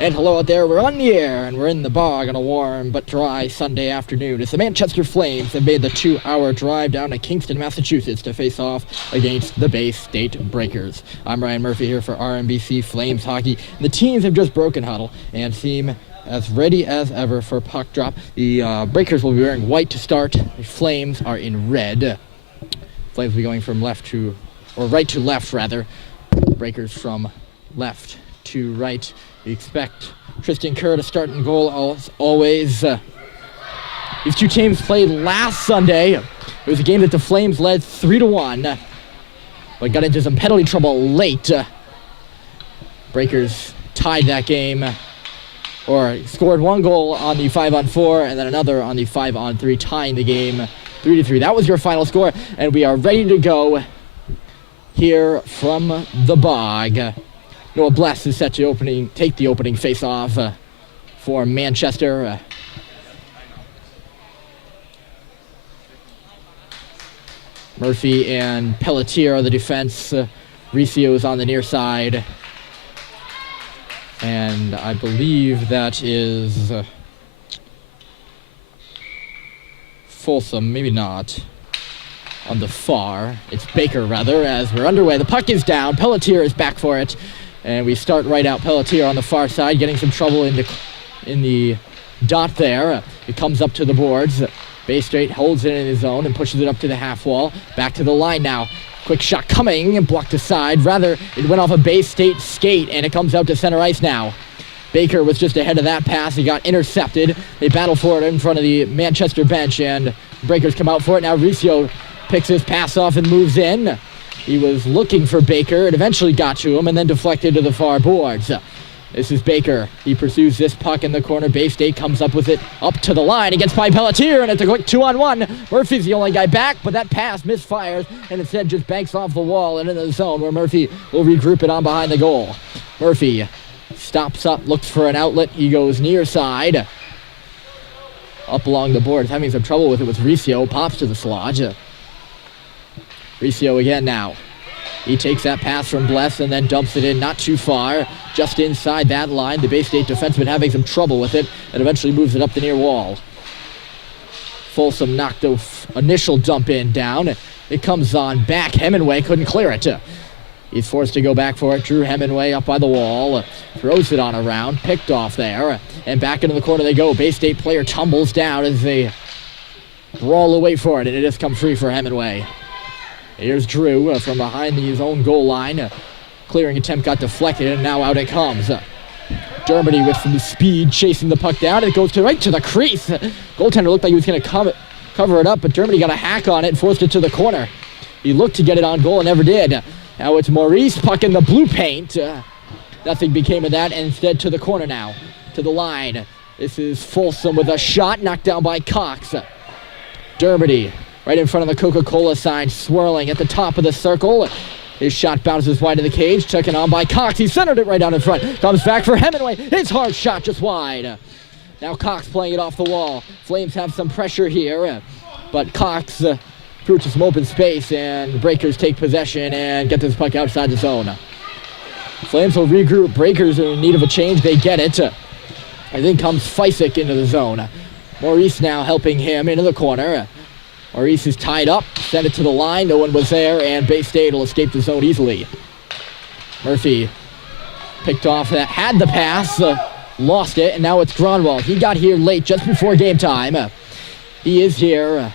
And hello out there, we're on the air, and we're in the bog on a warm but dry Sunday afternoon as the Manchester Flames have made the 2-hour drive down to Kingston, Massachusetts to face off against the Bay State Breakers. I'm Ryan Murphy here for RMBC Flames Hockey. The teams have just broken huddle and seem as ready as ever for puck drop. The Breakers will be wearing white to start. The Flames are in red. Flames will be going from right to left rather. Breakers from left to right. We expect Tristan Kerr to start in goal as always. These two teams played last Sunday. It was a game that the Flames led 3-1, but got into some penalty trouble late. Breakers tied that game, or scored one goal on the 5-on-4 and then another on the 5-on-3, tying the game 3-3. That was your final score, and we are ready to go here from the bog. Noah Bless is set to take the opening face-off for Manchester. Murphy and Pelletier are the defense. Riccio is on the near side. And I believe that is Folsom, maybe not. On the far, it's Baker rather, as we're underway. The puck is down, Pelletier is back for it. And we start right out. Pelletier on the far side, getting some trouble in the dot there. It comes up to the boards. Bay State holds it in his zone and pushes it up to the half wall. Back to the line now. Quick shot coming and blocked aside. Rather, it went off a Bay State skate and it comes out to center ice now. Baker was just ahead of that pass. He got intercepted. They battle for it in front of the Manchester bench and Breakers come out for it. Now Riccio picks his pass off and moves in. He was looking for Baker. It eventually got to him and then deflected to the far boards. This is Baker. He pursues this puck in the corner. Bay State comes up with it up to the line. It gets by Pelletier, and it's a quick 2-on-1. Murphy's the only guy back, but that pass misfires and instead just banks off the wall and into the zone where Murphy will regroup it on behind the goal. Murphy stops up, looks for an outlet. He goes near side. Up along the boards, having some trouble with it with Riccio. Pops to the slodge. Riccio again now. He takes that pass from Bless and then dumps it in not too far, just inside that line. The Bay State defenseman having some trouble with it and eventually moves it up the near wall. Folsom knocked the initial dump in down. It comes on back. Hemingway couldn't clear it. He's forced to go back for it. Drew Hemingway up by the wall. Throws it on around. Picked off there. And back into the corner they go. Bay State player tumbles down as they brawl away for it. And it has come free for Hemingway. Here's Drew from behind his own goal line. Clearing attempt got deflected, and now out it comes. Dermody with some speed chasing the puck down. It goes right to the crease. Goaltender looked like he was going to cover it up, but Dermody got a hack on it and forced it to the corner. He looked to get it on goal and never did. Now it's Maurice, puck in the blue paint. Nothing became of that, and instead to the corner now. To the line. This is Folsom with a shot knocked down by Cox. Dermody right in front of the Coca-Cola sign, swirling at the top of the circle. His shot bounces wide of the cage, taken on by Cox. He centered it right down in front. Comes back for Hemingway. His hard shot just wide. Now Cox playing it off the wall. Flames have some pressure here, but Cox approaches some open space, and Breakers take possession and get this puck outside the zone. Flames will regroup. Breakers are in need of a change. They get it. And then comes Fysick into the zone. Maurice now helping him into the corner. Maurice is tied up, sent it to the line, no one was there, and Bay State will escape the zone easily. Murphy picked off that, had the pass, lost it, and now it's Gronwald. He got here late, just before game time. He is here.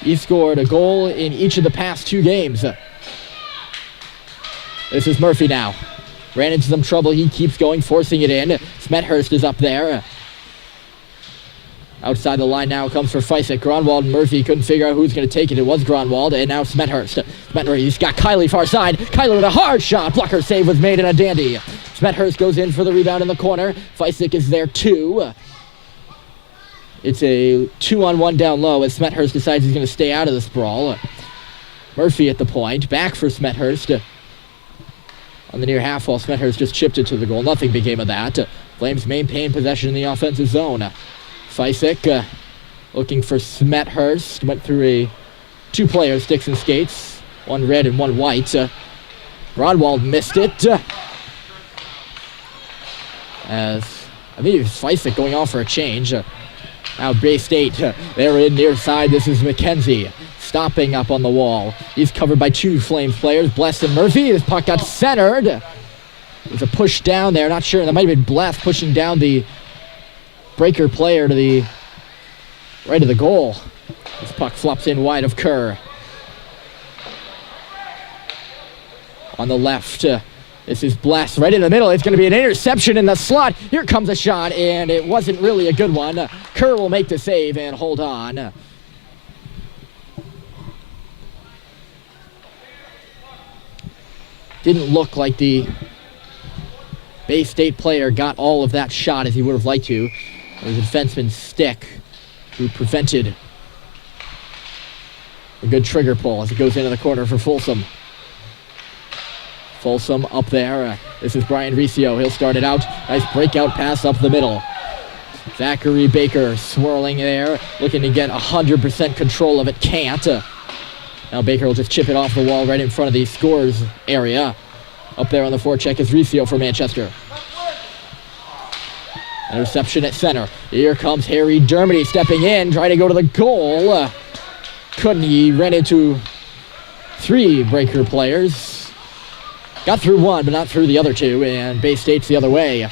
He scored a goal in each of the past 2 games. This is Murphy now. Ran into some trouble, he keeps going, forcing it in. Smethurst is up there. Outside the line now comes for Fysick. Gronwald and Murphy couldn't figure out who's going to take it. It was Gronwald, and now Smethurst. He's got Kiley far side. Kiley with a hard shot. Blocker save was made in a dandy. Smethurst goes in for the rebound in the corner. Fysick is there too. It's a 2-on-1 down low as Smethurst decides he's going to stay out of this brawl. Murphy at the point. Back for Smethurst. On the near half wall, Smethurst just chipped it to the goal. Nothing became of that. Flames maintain possession in the offensive zone. Fysick looking for Smethurst. Went through 2 players, sticks and skates. One red and one white. Gronwald missed it. as I think it's Feisik going off for a change. Now Bay State, they're in near side. This is McKenzie stopping up on the wall. He's covered by two Flames players, Bless and Murphy. This puck got centered. There's a push down there. Not sure. That might have been Bless pushing down the Breaker player to the right of the goal. This puck flops in wide of Kerr. On the left, this is Bless right in the middle. It's going to be an interception in the slot. Here comes a shot, and it wasn't really a good one. Kerr will make the save and hold on. Didn't look like the Bay State player got all of that shot as he would have liked to. It was a defenseman's stick who prevented a good trigger pull as it goes into the corner for Folsom. Folsom up there. This is Brian Riccio. He'll start it out. Nice breakout pass up the middle. Zachary Baker swirling there, looking to get 100% control of it. Can't. Now Baker will just chip it off the wall right in front of the scores area. Up there on the forecheck is Riccio for Manchester. Interception at center. Here comes Harry Dermody stepping in, trying to go to the goal. Couldn't. He ran into three Breaker players. Got through one, but not through the other two, and Bay State's the other way.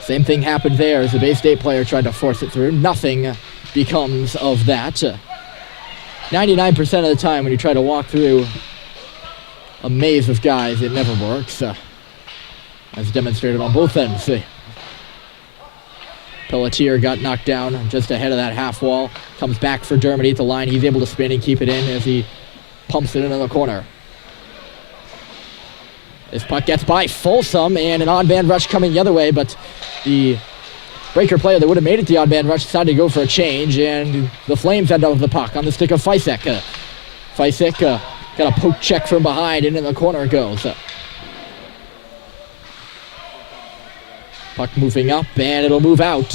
Same thing happened there as the Bay State player tried to force it through. Nothing becomes of that. 99% of the time when you try to walk through a maze of guys, it never works. As demonstrated on both ends. Pelletier got knocked down just ahead of that half wall. Comes back for Dermody at the line. He's able to spin and keep it in as he pumps it into the corner. This puck gets by Folsom, and an odd man rush coming the other way, but the Breaker player that would have made it the odd man rush decided to go for a change, and the Flames end up with the puck on the stick of Feisik. Feisik got a poke check from behind, and in the corner it goes. Puck moving up, and it'll move out.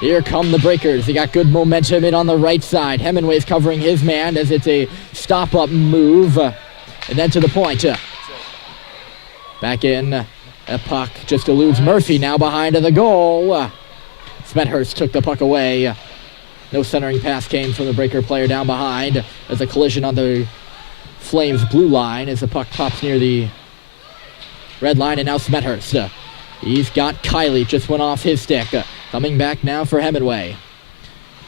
Here come the Breakers. They got good momentum in on the right side. Hemingway's covering his man as it's a stop-up move, and then to the point. Back in, a puck just eludes Murphy now behind the goal. Smethurst took the puck away. No centering pass came from the Breaker player down behind. There's a collision on the Flames blue line as the puck pops near the red line, and now Smethurst. He's got Kiley, just went off his stick. Coming back now for Hemingway.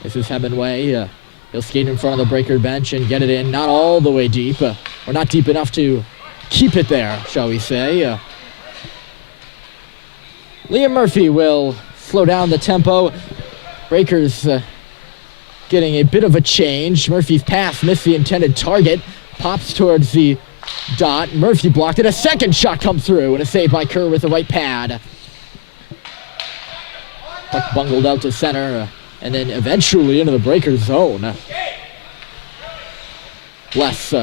This is Hemingway. He'll skate in front of the Breaker bench and get it in. Not all the way deep, or not deep enough to keep it there, shall we say. Liam Murphy will slow down the tempo. Breakers getting a bit of a change. Murphy's pass missed the intended target. Pops towards the dot. Murphy blocked it. A second shot comes through, and a save by Kerr with the right pad. Puck bungled out to center, and then eventually into the Breakers zone. Bless.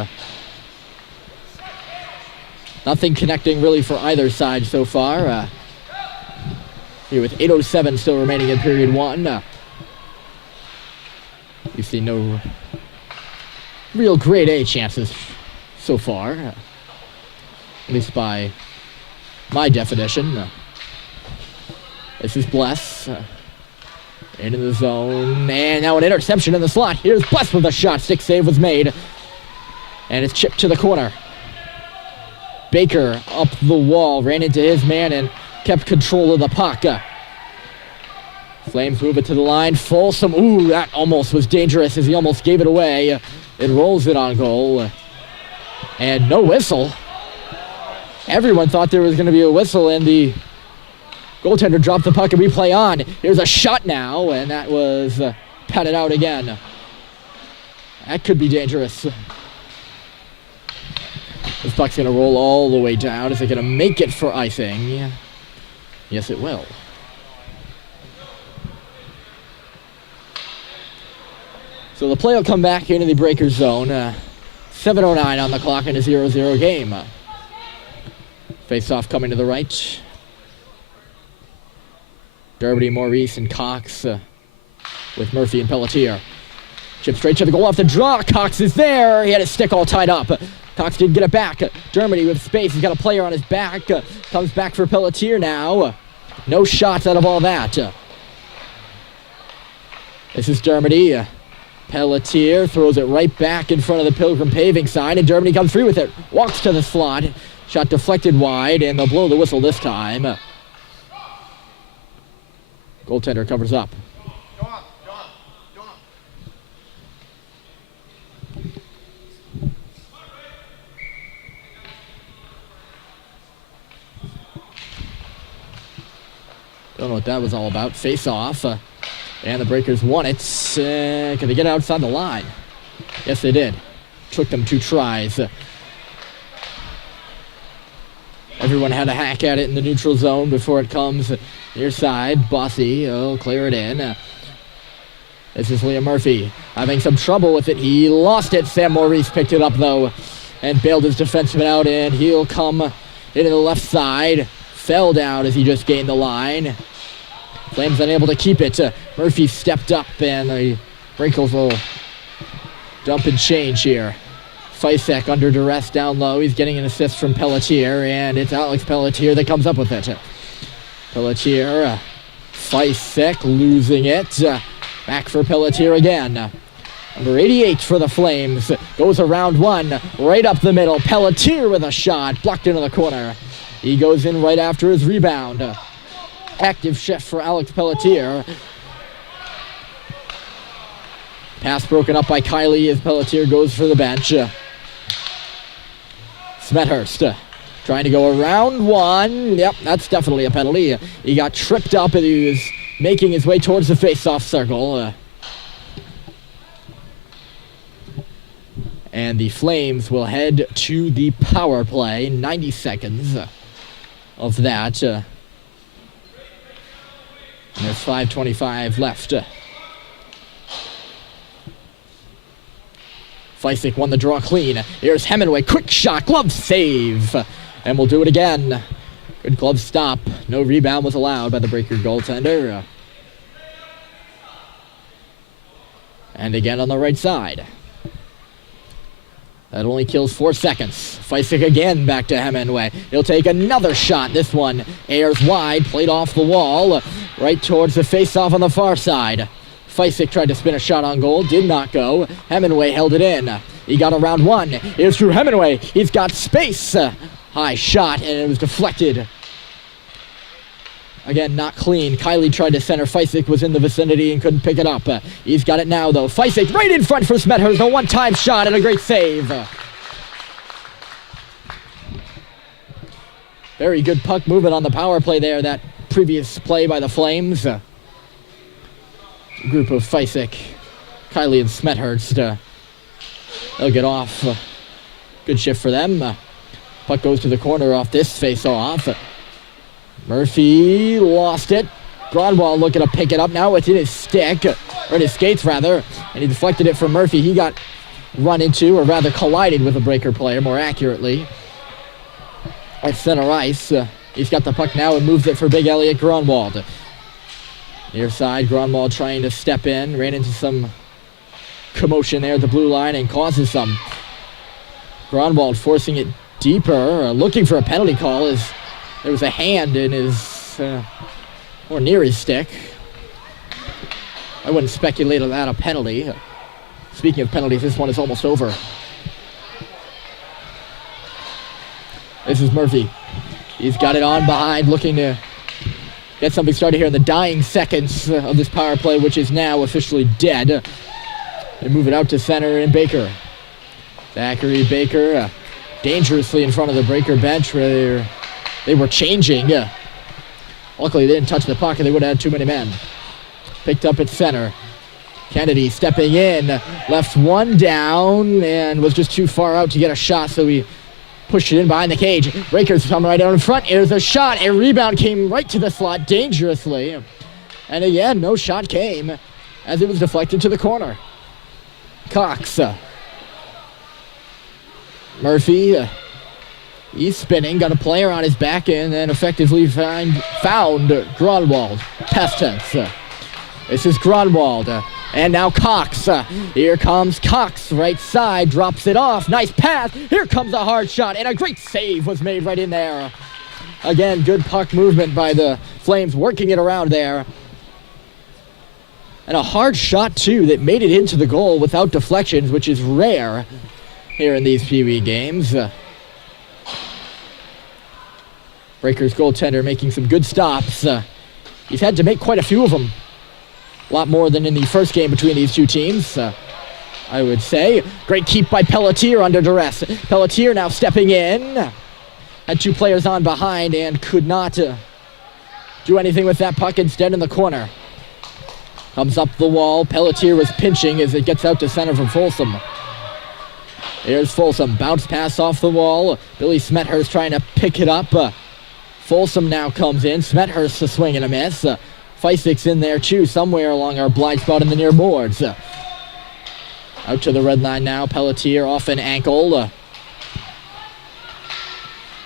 Nothing connecting really for either side so far. Here with 8:07 still remaining in period one. You see no real grade A chances so far. At least by my definition. This is Bless. Into the zone. And now an interception in the slot. Here's Bless with a shot. Stick save was made. And it's chipped to the corner. Baker up the wall, ran into his man and kept control of the puck. Flames move it to the line. Folsom, ooh, that almost was dangerous as he almost gave it away. It rolls it on goal. And no whistle. Everyone thought there was going to be a whistle, and the goaltender dropped the puck and we play on. Here's a shot now, and that was patted out again. That could be dangerous. This puck's going to roll all the way down. Is it going to make it for icing? Yes, it will. So the play will come back into the Breaker zone. 7:09 on the clock in a 0-0 game. Face-off coming to the right. Derby, Maurice, and Cox with Murphy and Pelletier. Chip straight to the goal off the draw. Cox is there. He had his stick all tied up. Cox didn't get it back. Dermody with space. He's got a player on his back. Comes back for Pelletier now. No shots out of all that. This is Dermody. Pelletier throws it right back in front of the Pilgrim paving sign, and Dermody comes through with it. Walks to the slot. Shot deflected wide, and they'll blow the whistle this time. Goaltender covers up. Don't know what that was all about. Face off. And the Breakers won it. Can they get outside the line? Yes, they did. Took them 2 tries. Everyone had a hack at it in the neutral zone before it comes near side. Bossy, clear it in. This is Liam Murphy having some trouble with it. He lost it. Sam Maurice picked it up, though, and bailed his defenseman out, and he'll come into the left side. Fell down as he just gained the line. Flames unable to keep it. Murphy stepped up, and the Breakers will dump and change here. Fisek under duress down low. He's getting an assist from Pelletier, and it's Alex Pelletier that comes up with it. Pelletier, Fisek losing it. Back for Pelletier again. Number 88 for the Flames. Goes around one, right up the middle. Pelletier with a shot, blocked into the corner. He goes in right after his rebound. Active shift for Alex Pelletier. Pass broken up by Kylie as Pelletier goes for the bench. Smethurst trying to go around one. Yep, that's definitely a penalty. He got tripped up and he was making his way towards the face-off circle. And the Flames will head to the power play. 90 seconds of that. And there's 5:25 left. Fisek won the draw clean. Here's Hemingway. Quick shot. Glove save. And we'll do it again. Good glove stop. No rebound was allowed by the Breaker goaltender. And again on the right side. That only kills 4 seconds. Fisek again back to Hemingway. He'll take another shot. This one airs wide, played off the wall, right towards the face-off on the far side. Fisek tried to spin a shot on goal, did not go. Hemingway held it in. He got around one. Here's Drew Hemingway. He's got space. High shot, and it was deflected. Again, not clean. Kylie tried to center. Fisek was in the vicinity and couldn't pick it up. He's got it now, though. Fisek right in front for Smethurst. A one-time shot and a great save. Very good puck movement on the power play there. That previous play by the Flames. Group of Fisek, Kylie, and Smethurst. They'll get off. Good shift for them. Puck goes to the corner off this face-off. Murphy lost it. Gronwald looking to pick it up now. It's in his stick, or in his skates rather, and he deflected it from Murphy. He got run into, or rather collided with a Breaker player, more accurately, at center ice. He's got the puck now and moves it for Big Elliot Gronwald. Near side, Gronwald trying to step in, ran into some commotion there at the blue line and causes some. Gronwald forcing it deeper, looking for a penalty call as there was a hand in his, or near his stick. I wouldn't speculate on that a penalty. Speaking of penalties, this one is almost over. This is Murphy. He's got it on behind, looking to get something started here in the dying seconds of this power play, which is now officially dead. They move it out to center and Baker. Zachary Baker dangerously in front of the Breaker bench where they were changing. Luckily, they didn't touch the puck and they would have had too many men. Picked up at center. Kennedy stepping in, left one down and was just too far out to get a shot, so he pushed it in behind the cage. Breakers coming right down in front. Here's a shot. A rebound came right to the slot dangerously. And again, no shot came as it was deflected to the corner. Cox. Murphy. He's spinning, got a player on his back and then effectively found Gronwald. Past tense. This is Gronwald. And now Cox. Here comes Cox, right side, drops it off. Nice pass. Here comes a hard shot, and a great save was made right in there Again, good puck movement by the Flames, working it around there. And a hard shot, too, that made it into the goal without deflections, which is rare here in these Pee Wee games. Breakers goaltender making some good stops. He's had to make quite a few of them. A lot more than in the first game between these two teams, I would say. Great keep by Pelletier under duress. Pelletier now stepping in. Had two players on behind and could not do anything with that puck, instead in the corner. Comes up the wall. Pelletier was pinching as it gets out to center from Folsom. Here's Folsom. Bounce pass off the wall. Billy Smethurst trying to pick it up. Folsom now comes in. Smethurst a swing and a miss. Feisig's in there too, somewhere along our blind spot in the near boards. Out to the red line now. Pelletier off an ankle.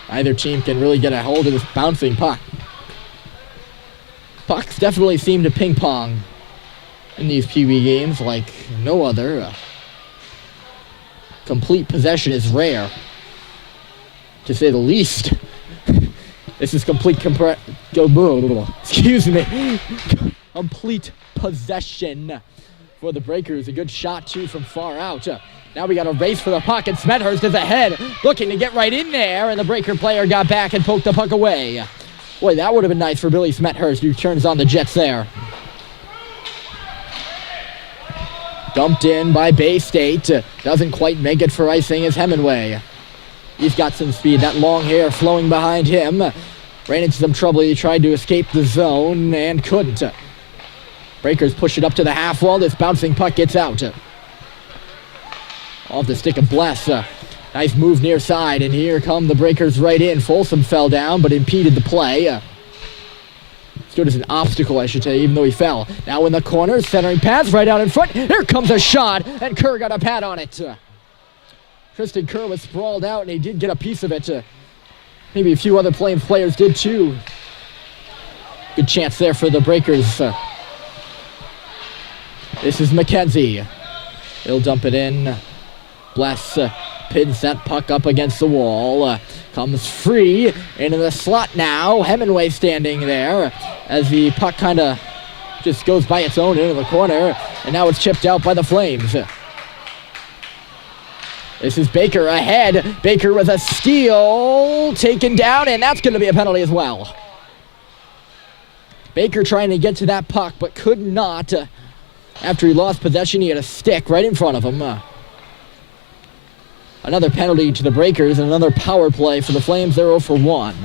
Either team can really get a hold of this bouncing puck. Pucks definitely seem to ping pong in these Pee Wee games like no other. Complete possession is rare, to say the least. This is complete excuse me. Complete possession for the Breakers. A good shot, too, from far out. Now we got a race for the puck, and Smethurst is ahead, looking to get right in there, and the Breaker player got back and poked the puck away. Boy, that would have been nice for Billy Smethurst, who turns on the Jets there. Dumped in by Bay State. Doesn't quite make it for icing as Hemingway. He's got some speed. That long hair flowing behind him. Ran into some trouble. He tried to escape the zone and couldn't. Breakers push it up to the half wall. This bouncing puck gets out. Off the stick of Bless. Nice move near side, and here come the Breakers right in. Folsom fell down, but impeded the play. Stood as an obstacle, I should say, even though he fell. Now in the corner, centering pass right out in front. Here comes a shot, and Kerr got a pad on it. Tristan Kerr was sprawled out, and he did get a piece of it. Maybe a few other Flames players did, too. Good chance there for the Breakers. This is McKenzie. He'll dump it in. Bless pins that puck up against the wall. Comes free into the slot now. Hemingway standing there as the puck kind of just goes by its own into the corner. And now it's chipped out by the Flames. This is Baker ahead. Baker with a steal. Taken down, and that's going to be a penalty as well. Baker trying to get to that puck, but could not. After he lost possession, he had a stick right in front of him. Another penalty to the Breakers and another power play for the Flames. They're 0 for 1.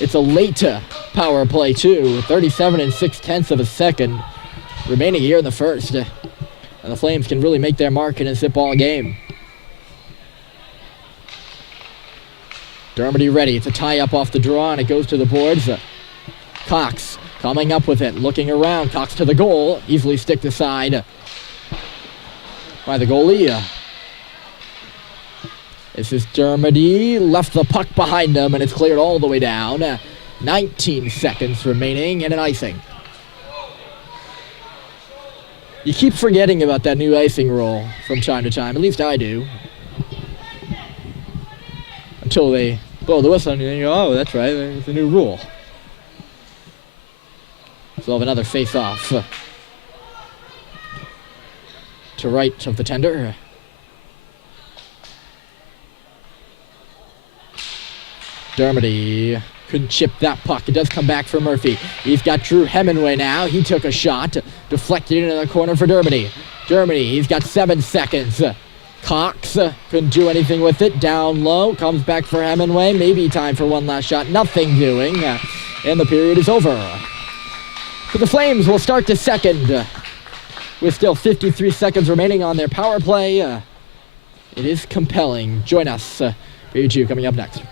It's a late power play, too. 37 6/10 of a second remaining here in the first. And the Flames can really make their mark in a zip ball game. Dermody ready. It's a tie-up off the draw, and it goes to the boards. Cox coming up with it, looking around. Cox to the goal. Easily sticked aside by the goalie. This is Dermody. Left the puck behind him, and it's cleared all the way down. 19 seconds remaining, and an icing. You keep forgetting about that new icing rule from time to time. At least I do. Until they blow the whistle, and you go, oh, that's right, it's a new rule. So we'll have another face-off to right of the tender. Dermody couldn't chip that puck. It does come back for Murphy. He's got Drew Hemingway now. He took a shot, deflected into the corner for Dermody. Dermody, he's got 7 seconds. Cox couldn't do anything with it. Down low, comes back for Hemingway. Maybe time for one last shot. Nothing doing, and the period is over. So the Flames will start the second with still 53 seconds remaining on their power play. It is compelling. Join us. Period 2 coming up next.